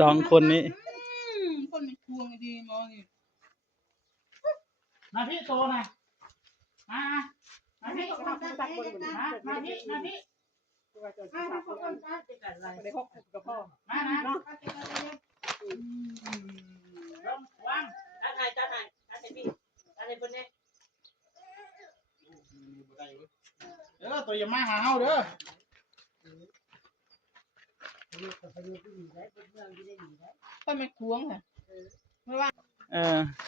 สองคนนี้คนมันทวงดีมอนี่มาพี่โตนะมาพี่มาพี่มาพี่มาพี่มานะวางจ้าไทยพี่คนนี้ตัวอย่ามาหาเฮาเด้อคนมันทวงค่ะ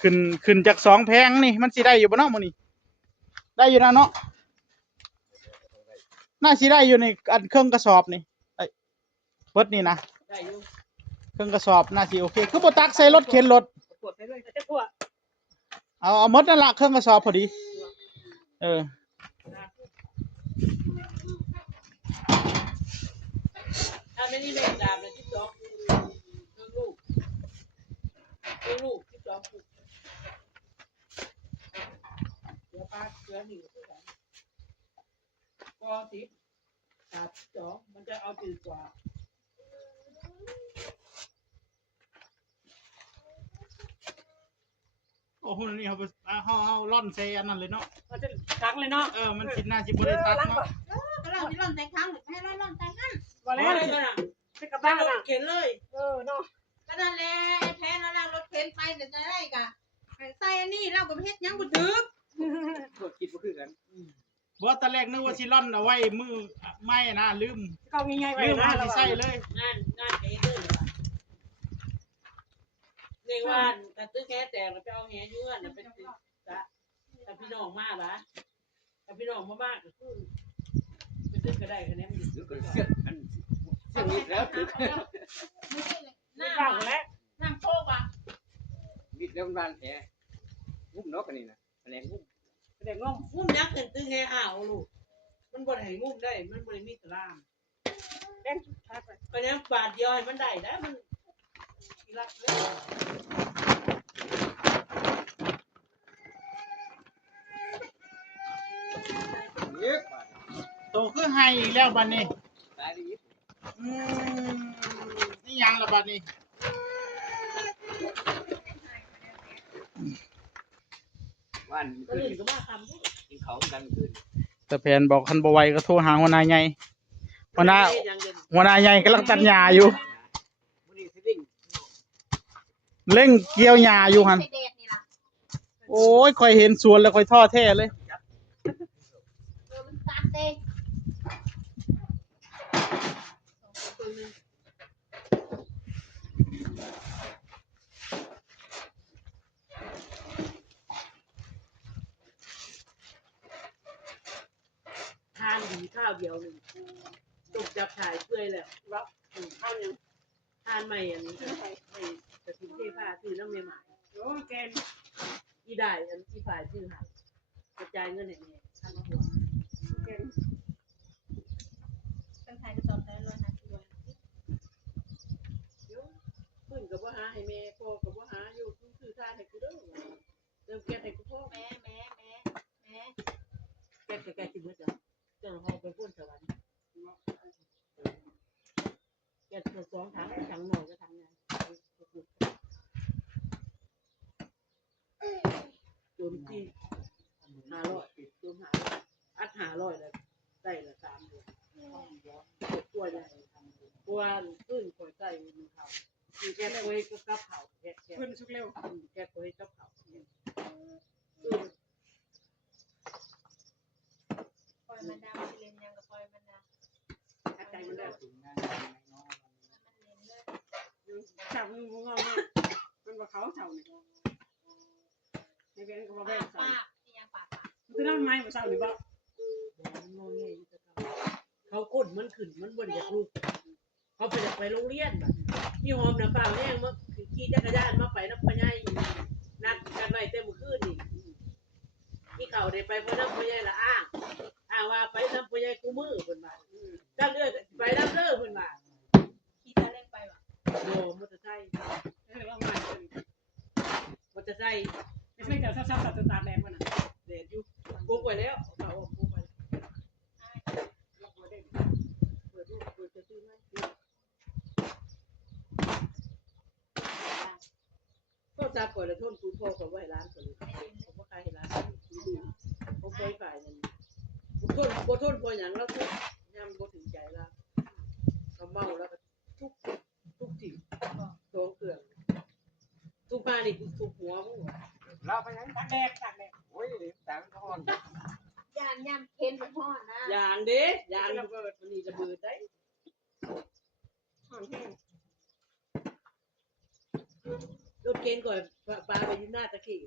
ขึ้นจาก2แพงนี่มันสิได้อยู่บ่เนาะมื้อนี้ได้อยู่นะเนาะน่าสิได้อยู่ในอันเครื่องกระสอบนี่เบิดนี่นะได้อยู่เครื่องกระสอบน่าสิโอเคคือบ่ตักใส่รถเข็นรถกดไปเลยจะกลัวเอาหมดนั่นล่ะเครื่องกระสอบพอดีถ้าไม่ได้เล่นดาบเลย12ลูก12เดี๋ยวป้าเสือหนึ่งก็10ตัด2มันจะเอาจืดกว่าโอ้โหนี่เขาล่อนใส่อันนั้นเลยเนาะมันจะตักเลยเนาะมันสิน่าสิบ่ได้ตักเนาะก็เราที่ล่อนใส่ครั้งให้ล่อนใส่กันว่าแล้วเลยนะไปกับบ้านน่ะเข็นเลยเนาะก็นั่นแหละแพ้แล้วรถเข็นไปเดี๋ยวจะได้กะใส่อันนี้เราก็เฮ็ดยังบ่ถึกกดคิดบ่คือกันบ่ตอนแรกนึกว่าสิล่อนเอาไว้มือไม่นะลืมก็ง่ายๆไว้นะสิใส่เลยงานไปเด้อเรียกว่าแต่ตื้อแค่แต่เราไปเอาแหยืนน่ะเป็นจะถ้าพี่น้องมาล่ะถ้าพี่น้องบ่มากก็คือไปตื้อก็ได้คะแนนมันตื้อก็เสียอันเสียนิดแล้วตื้อน้ำโคกอ่ะนิดแล้วมันแหงุ้มเนาะกันนี่นะแหงุ้มงุ้มยักษ์ขึ้นตื้อแค่อ้าวลูกมันบ่ให้งุ้มได้มันบ่ได้มีตารางเล่นไปแล้วบาทเดียวให้มันได้มันรักเลยโตคือให้อีกแล้วบัดนี้นี่ยังละบัดนี้วันก็เลยก็มาทำกินเขาดังขึ้นแต่แผนบอกคันบ่ไหวก็โทรหาหัวหน้าใหญ่หัวหน้าใหญ่กำลังตัดหญ้าอยู่เร่งเกี่ยวหญ้าอยู่หั่นโอ้ยค่อยเห็นสวนแล้วค่อยท้อแท้เลยทานดีข้าวเดียวนึงตกจับถ่ายเปื่อยแล้วว่าข้าวยังทานใหม่อันนี้ไม่จะทิ้งเทผ้าซื้อน้ำใหม่โอ้แกนอีได้อันที่ฝ่ายซื้อหายกระจายเงินให้แม่ทานมาหัวแกนคนไทยก็ตอบได้150เดี๋ยวขึ้นกับว่าหาให้แม่พ่อกับว่าหาอยู่ซื้อทานให้กูเด้อเติมแก๊สให้กูพ่อแม่แก๊สสิเบิดจ้ะเจ้าห้องไปพูดสวรรค์แก๊ส2ถังถังหน่อยก็ถังใหญ่จุ่มที่500จุ่ม500อัด500แล้วได้ละ3เดือนตัวใหญ่กว่าขึ้นคอยใส่มือเขาคือแก๊สโอยกับเขาแก๊สขึ้นสุกเร็วแก๊สโอยกับเขาปล่อยมันดาวเล่นยังกับปล่อยมันดาวใจมันได้เจ้ามึงงงมันว่าเขาเจ้านี่ในเวียนก็บ่แม่นป้าที่ยังป้าคือนั่นไงบ่เจ้านี่บ่เขาก้นมันขึ้นมันบ่อยากลูกเขาไปอยากไปโรงเรียนแบบที่หอมน่ะป้าแห้งมาขี่จักรยานมาไปนำพ่อใหญ่นัดกันไว้แต่มื้อคืนนี่ที่เขาได้ไปเพราะนำพ่อใหญ่ละอ้างว่าไปนำพ่อใหญ่กูมือเพิ่นว่าจังเด้อไปนำเด้อเพิ่นว่าขี่ซาเล้งไปว่ะโอ้มอเตอร์ไซค์ว่าง่ายมอเตอร์ไซค์ไม่ใช่เจ้าซับๆตาแดงมันน่ะแดดอยู่ปุ๊บไว้แล้วเขาปุ๊บไว้ล็อกไว้ได้เปิดจะซื้อไหม ศัพท์ก่อนแล้วทนคุณพ่อเขาไว้ร้านก่อนเลยผมว่าใครให้ร้านผมเคยฝ่ายนั่นบ่ทนพอหยังแล้วทุกยามบ่ถึงใจแล้วเราเมาแล้วก็ทุกสิ่งโตเครื่องทุกพานี่ทุกหัวมึง เราไปยังตากแดดโอ้ยแต่มันร้อน ย่านย่ำเค็นมันฮ้อนนะ อย่างเด้อย่างระเบิดมันนี่ระเบิดได้ ฮ้อนแห้ง รถเกณฑ์ก่อนปลาไปยืนหน้าตะกี้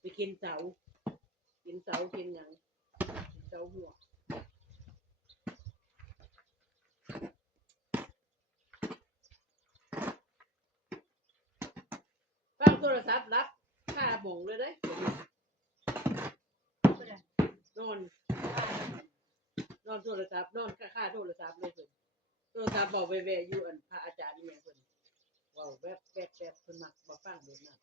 ไปกินเสากินหยังกินเสาหัวฟังโทรศัพท์รับค่าบ่งเลยได้นอนโทรศัพท์นอนค่าโทรศัพท์เลยเพิ่นโทรศัพท์บอกแว่ๆอยู่อันพระอาจารย์นี่แม่เพิ่นเว้าแวบเพิ่นมักบ่ฟังเบิ่งนั้น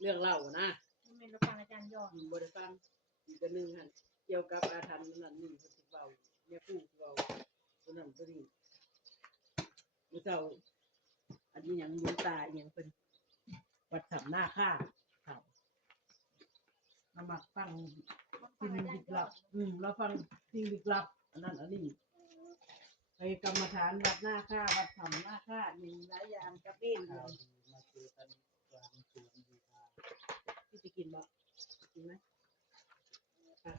เรื่องเล่านะ มันเป็นฟังอาจารย์ยอด บ่ได้ฟังอีกอันหนึงหั่นเกี่ยวกับอาถรรพ์นั่นนี่เพิ่นสิเว้าแม่ปู่สิเว้าตัวนั้นตัวนี้มื้อเช้าอันนี้หยังหลวงตาอีหยังเพิ่นวัดสำนาค่าครับมามักฟังสิ่งลึกลับเราฟังสิ่งลึกลับอันนั้นอันนี้ไปกรรมฐานวัดหน้าค่าวัดสำนาค่ามีหลายอย่างกับเล่นมาเจอกันกลางสวนดีค่ะที่จะกินบ่กินไหม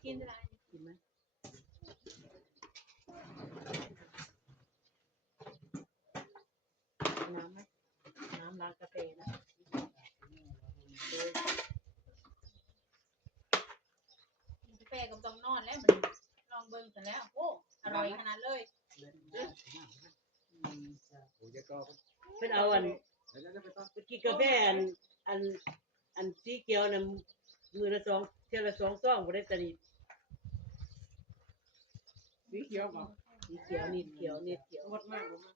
กินอะไร กินไหมน้ำไหมน้ำร้านกาแฟนะ กาแฟก็ต้องนอนแล้วมันลองเบิ่งกันแล้วโอ้อร่อยขนาดเลย โอ้ยก็ เป็นเอาอัน แล้วไปต้อง ไปกินกาแฟอันสีเขียวน่ะมือละ2เที่ยวละ2ซองบ่ได้ตะนิด สีเขียวบ่ สีเขียวนิดเขียวนิดเขียว หมดมากบ่มาก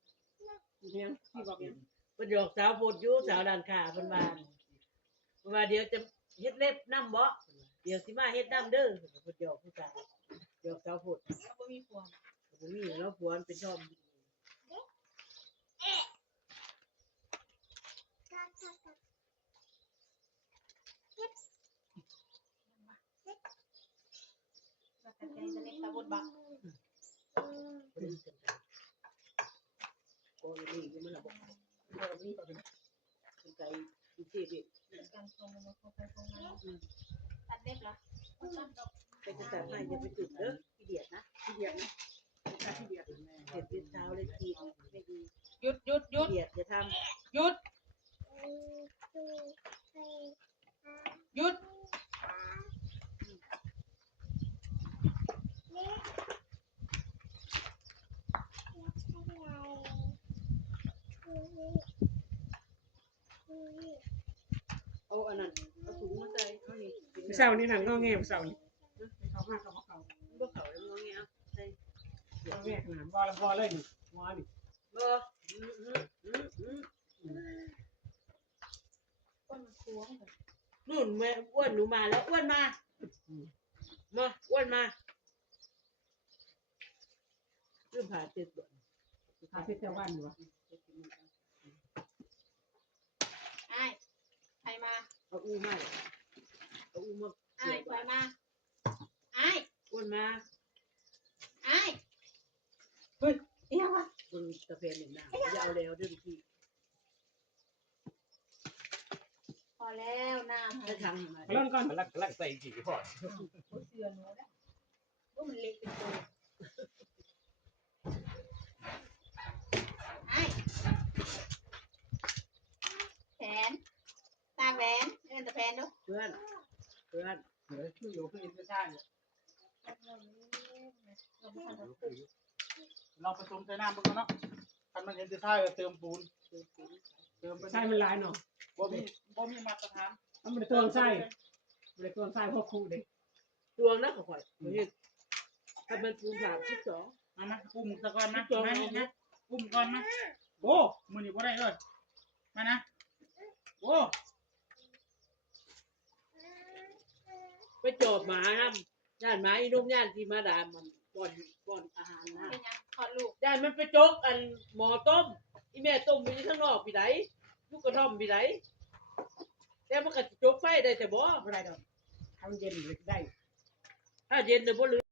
ยังที่บอกยัง เพิ่นหยอกสาวโพดอยู่สาวร้านค้าเพิ่นว่าเดี๋ยวจะเฮ็ดเล็บนำบ่เดี๋ยวสิมาเฮ็ดนำเด้อเพิ่นหยอกผู้สาวหยอกสาวโพด เขาบ่มีพวง บ่มีแล้วผัวมันเป็นชอบก็ตัดใจจะเล็กตะบดบัก บ่ได้สนใจก็นี่ก็มันละบ่มีสนใจอีสิดิ การทรงมันคงไปคงมาตัดเล็บเหรอตัดดอก ไปจะตัดให้อย่าไปจุดเด้อขี้เดียดนะขี้เดียดนะขี้เดียดเห็ดเป็นเช้าเลยทีไม่ดี หยุด ขี้เดียดอย่าทำ หยุดหยุดเอาอันนั้นเอาถุงมาใส่เอานี่ เสาร์นี้หนังก็เงี้ยเสาร์นี้เขามากเขาเขา บ่เข้าแล้วงอแงเอาใส่ เขาเงี้ยขนาดบอเลยนี่มอนี่ บ่ ก้นมันควง นู่นแม่อ้วนหนูมาแล้วอ้วนมาอ้วนมาเรื่องผ่าติดบ่ คาเฟ่เจ้าบ้านอยู่วะ ไอ้ใครมา เอาอูมาเอาอูมา ไอ้ใครมาไอ้ อ้วนมา ไอ้เฮ้ยเอี่ยวะ บนตะเพนหนึ่งน้ำอย่าเอาแล้วเด้วยพี่ พอแล้วน้ำ ถ้าทางมา เริ่มก่อนลักใส่กี่พอ เสือหนูนะว่ามันเล็กเป็นตัวไอ้แขนตาแหวนเงินตะแพนดู เพื่อน เดี๋ยวที่อยู่คืออินเตอร์ชันเราผสมใส่น้ำมันก็เนาะคันมันเห็นจะท่าก็เติมปูนเติมไปใช่มันลายเนาะบ่มีมาตรฐานมันเป็นตัวไส้เป็นตัวไส้พวกคู่เด็ก ดวงนะข่อยถ้ามันปูนสาม12 มานะอุ้มตะกอนนะมานี่นะอุ้มก่อนนะโอ้มือนี่บ่ได้เลยมานะโอ้ ไปจอบหมานะย่านหมาอีนุ่มย่านที่มาดามมันป้อนอาหารนะ เป็นยังคลอดลูก ย่านมันไปจกอันหมอต้ม อีแม่ต้มอยู่ข้างนอกพี่ไหนลูกกระท่อมพี่ไหนแต่มันก็จกไฟได้แต่บ่ บ่ได้ดอกทำเย็นได้ ถ้าเย็นเนี่ยบ่เหลือ